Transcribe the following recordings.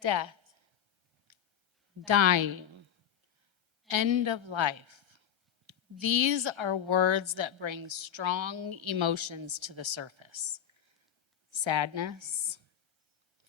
death, dying, end of life. These are words that bring strong emotions to the surface. Sadness,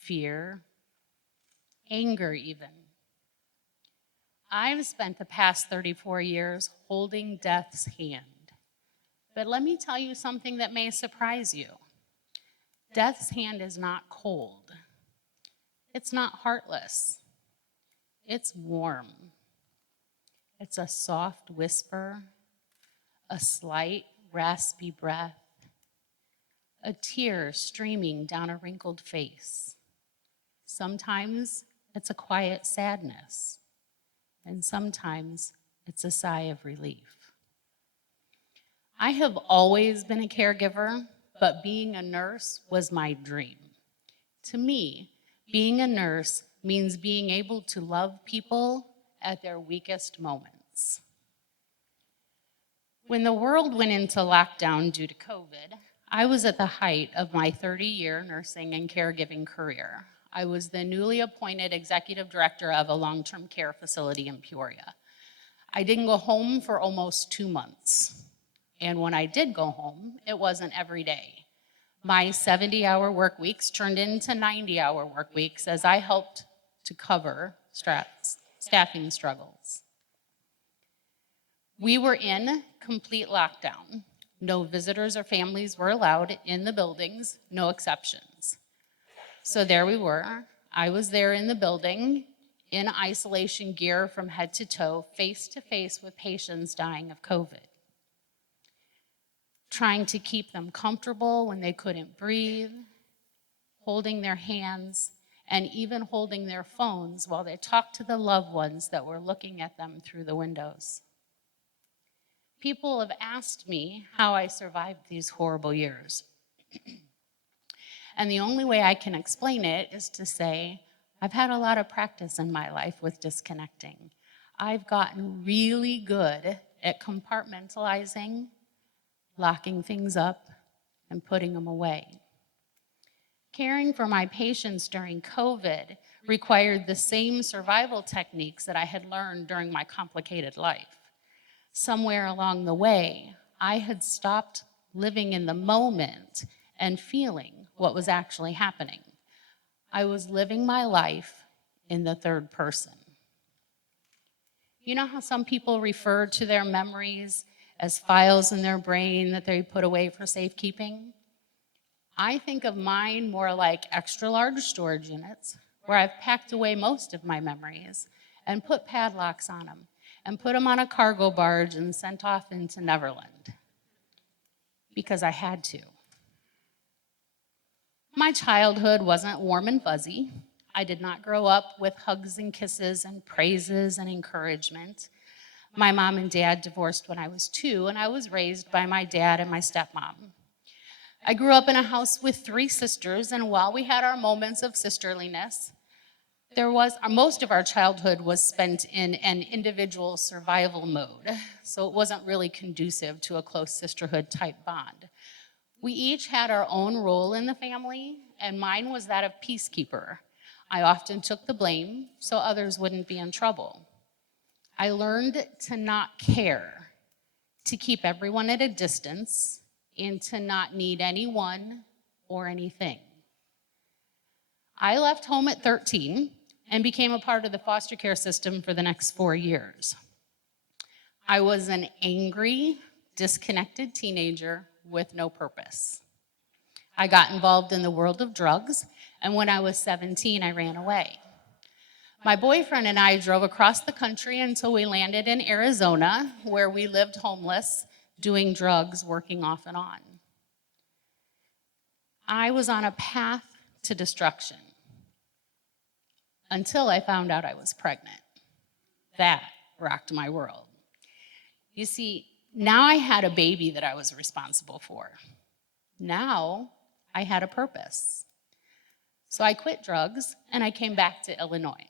fear, anger even. I've spent the past 34 years holding death's hand. But let me tell you something that may surprise you. Death's hand is not cold. It's not heartless. It's warm. It's a soft whisper, a slight raspy breath, a tear streaming down a wrinkled face. Sometimes it's a quiet sadness, and sometimes it's a sigh of relief. I have always been a caregiver, but being a nurse was my dream. To me, being a nurse means being able to love people at their weakest moments. When the world went into lockdown due to COVID, I was at the height of my 30-year nursing and caregiving career. I was the newly appointed executive director of a long-term care facility in Peoria. I didn't go home for almost 2 months. And when I did go home, it wasn't every day. My 70-hour work weeks turned into 90-hour work weeks as I helped to cover staffing struggles. We were in complete lockdown. No visitors or families were allowed in the buildings, no exceptions. So there we were. I was there in the building, in isolation gear from head to toe, face to face with patients dying of COVID. Trying to keep them comfortable when they couldn't breathe, holding their hands, and even holding their phones while they talked to the loved ones that were looking at them through the windows. People have asked me how I survived these horrible years. And the only way I can explain it is to say, I've had a lot of practice in my life with disconnecting. I've gotten really good at compartmentalizing, locking things up, and putting them away. Caring for my patients during COVID required the same survival techniques that I had learned during my complicated life. Somewhere along the way, I had stopped living in the moment and feeling what was actually happening. I was living my life in the third person. You know how some people refer to their memories as files in their brain that they put away for safekeeping? I think of mine more like extra large storage units where I've packed away most of my memories and put padlocks on them and put them on a cargo barge and sent off into Neverland because I had to. My childhood wasn't warm and fuzzy. I did not grow up with hugs and kisses and praises and encouragement. My mom and dad divorced when I was 2, and I was raised by my dad and my stepmom. I grew up in a house with 3 sisters, and while we had our moments of sisterliness, most of our childhood was spent in an individual survival mode, so it wasn't really conducive to a close sisterhood type bond. We each had our own role in the family, and mine was that of peacekeeper. I often took the blame so others wouldn't be in trouble. I learned to not care, to keep everyone at a distance, and to not need anyone or anything. I left home at 13 and became a part of the foster care system for the next 4 years. I was an angry, disconnected teenager with no purpose. I got involved in the world of drugs, and when I was 17, I ran away. My boyfriend and I drove across the country until we landed in Arizona, where we lived homeless, doing drugs, working off and on. I was on a path to destruction until I found out I was pregnant. That rocked my world. You see, now I had a baby that I was responsible for. Now I had a purpose. So I quit drugs and I came back to Illinois.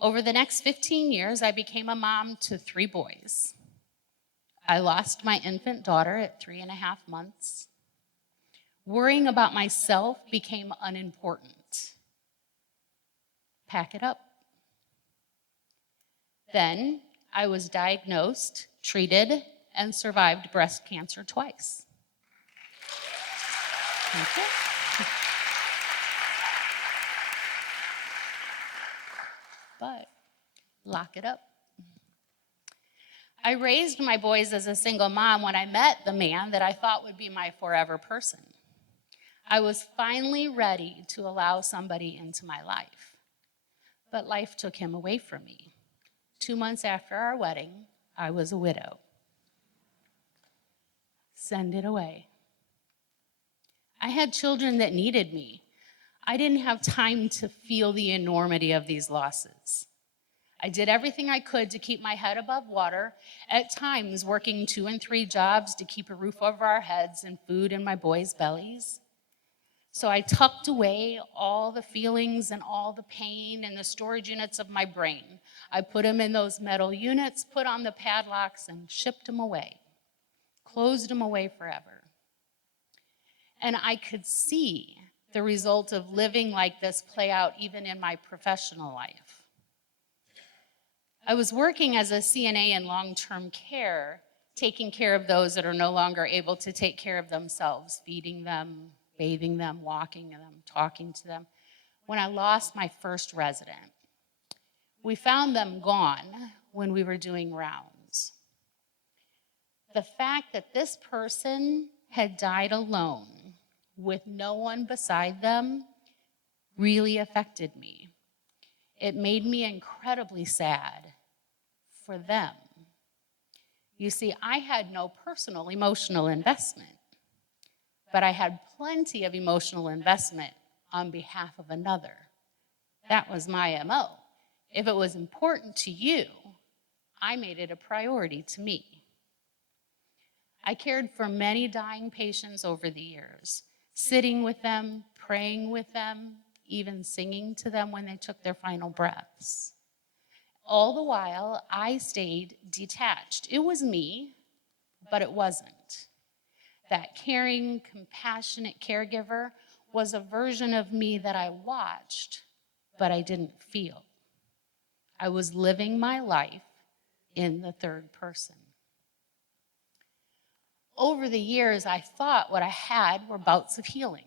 Over the next 15 years, I became a mom to 3 boys. I lost my infant daughter at 3.5 months. Worrying about myself became unimportant. pack it up. Then I was diagnosed, treated, and survived breast cancer twice. Thank you. But lock it up. I raised my boys as a single mom when I met the man that I thought would be my forever person. I was finally ready to allow somebody into my life. But life took him away from me. 2 months after our wedding, I was a widow. Send it away. I had children that needed me. I didn't have time to feel the enormity of these losses. I did everything I could to keep my head above water, at times working 2 and 3 jobs to keep a roof over our heads and food in my boys' bellies. So I tucked away all the feelings and all the pain in the storage units of my brain. I put them in those metal units, put on the padlocks, and shipped them away, closed them away forever. And I could see the result of living like this play out even in my professional life. I was working as a CNA in long-term care, taking care of those that are no longer able to take care of themselves, feeding them, bathing them, walking them, talking to them, when I lost my first resident. We found them gone when we were doing rounds. The fact that this person had died alone with no one beside them really affected me. It made me incredibly sad for them. You see, I had no personal emotional investment, but I had plenty of emotional investment on behalf of another. That was my MO. If it was important to you, I made it a priority to me. I cared for many dying patients over the years, sitting with them, praying with them, even singing to them when they took their final breaths. All the while, I stayed detached. It was me, but it wasn't. That caring, compassionate caregiver was a version of me that I watched, but I didn't feel. I was living my life in the third person. Over the years, I thought what I had were bouts of healing.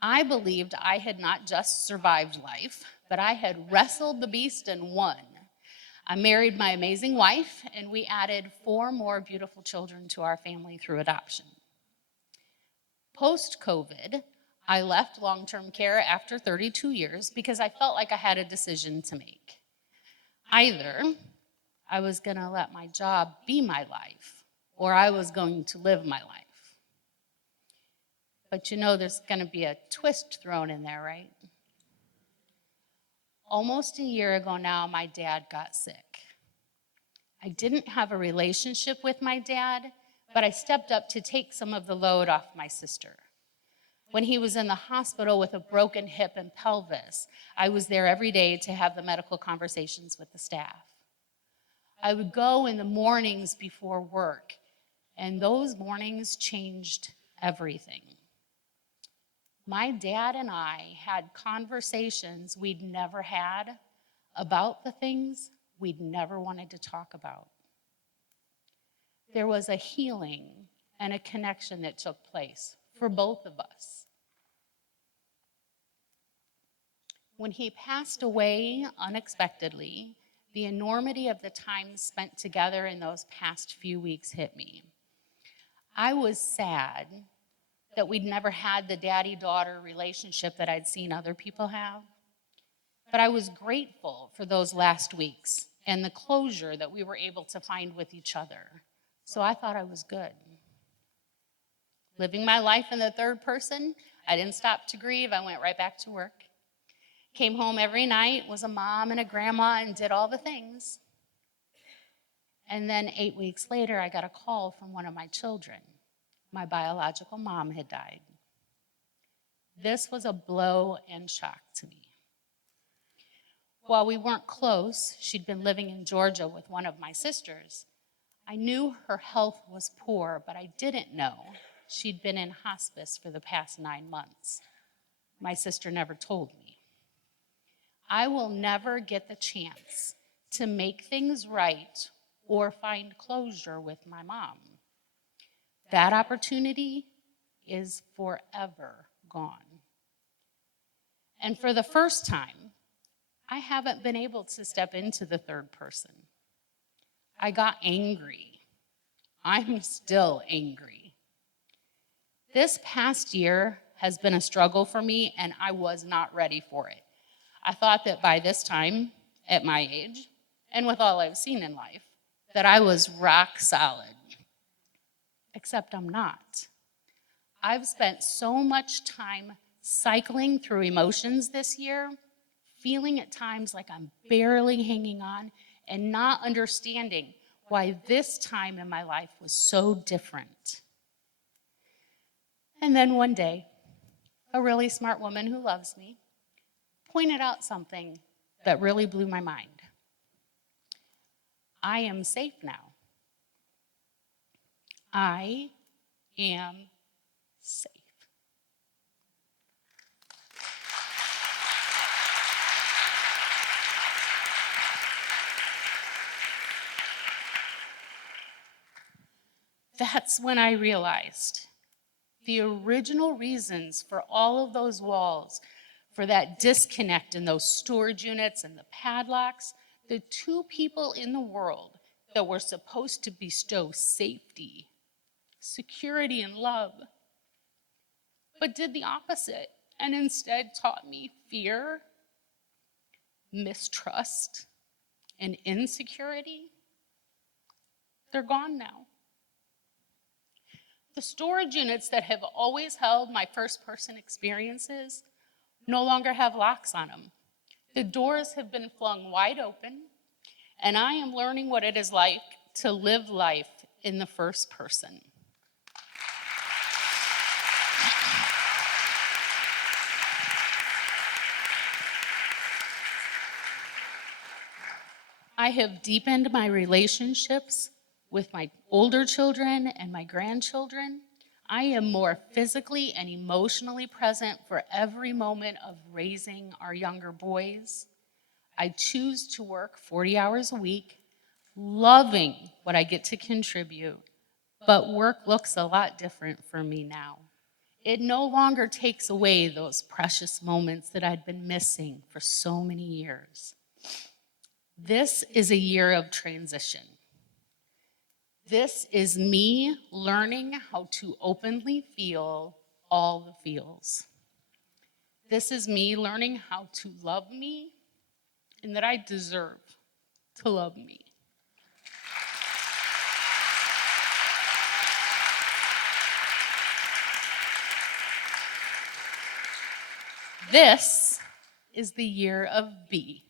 I believed I had not just survived life, but I had wrestled the beast and won. I married my amazing wife, and we added 4 more beautiful children to our family through adoption. Post-COVID, I left long-term care after 32 years because I felt like I had a decision to make. Either I was going to let my job be my life, or I was going to live my life. But you know there's going to be a twist thrown in there, right? Almost a year ago now, my dad got sick. I didn't have a relationship with my dad, but I stepped up to take some of the load off my sister. When he was in the hospital with a broken hip and pelvis, I was there every day to have the medical conversations with the staff. I would go in the mornings before work, and those mornings changed everything. My dad and I had conversations we'd never had about the things we'd never wanted to talk about. There was a healing and a connection that took place for both of us. When he passed away unexpectedly, the enormity of the time spent together in those past few weeks hit me. I was sad that we'd never had the daddy-daughter relationship that I'd seen other people have. But I was grateful for those last weeks and the closure that we were able to find with each other. So I thought I was good. Living my life in the third person, I didn't stop to grieve. I went right back to work. Came home every night, was a mom and a grandma, and did all the things. And then 8 weeks later, I got a call from one of my children. My biological mom had died. This was a blow and shock to me. While we weren't close, she'd been living in Georgia with one of my sisters. I knew her health was poor, but I didn't know she'd been in hospice for the past 9 months. My sister never told me. I will never get the chance to make things right or find closure with my mom. That opportunity is forever gone. And for the first time, I haven't been able to step into the third person. I got angry. I'm still angry. This past year has been a struggle for me, and I was not ready for it. I thought that by this time, at my age, and with all I've seen in life, that I was rock solid. Except I'm not. I've spent so much time cycling through emotions this year, feeling at times like I'm barely hanging on and not understanding why this time in my life was so different. And then one day, a really smart woman who loves me pointed out something that really blew my mind. I am safe now. I am safe. That's when I realized the original reasons for all of those walls, for that disconnect in those storage units and the padlocks, the two people in the world that were supposed to bestow safety, security, and love, but did the opposite and instead taught me fear, mistrust, and insecurity. They're gone now. The storage units that have always held my first-person experiences no longer have locks on them. The doors have been flung wide open, and I am learning what it is like to live life in the first person. I have deepened my relationships with my older children and my grandchildren. I am more physically and emotionally present for every moment of raising our younger boys. I choose to work 40 hours a week, loving what I get to contribute, but work looks a lot different for me now. It no longer takes away those precious moments that I'd been missing for so many years. This is a year of transition. This is me learning how to openly feel all the feels. This is me learning how to love me and that I deserve to love me. This is the year of B.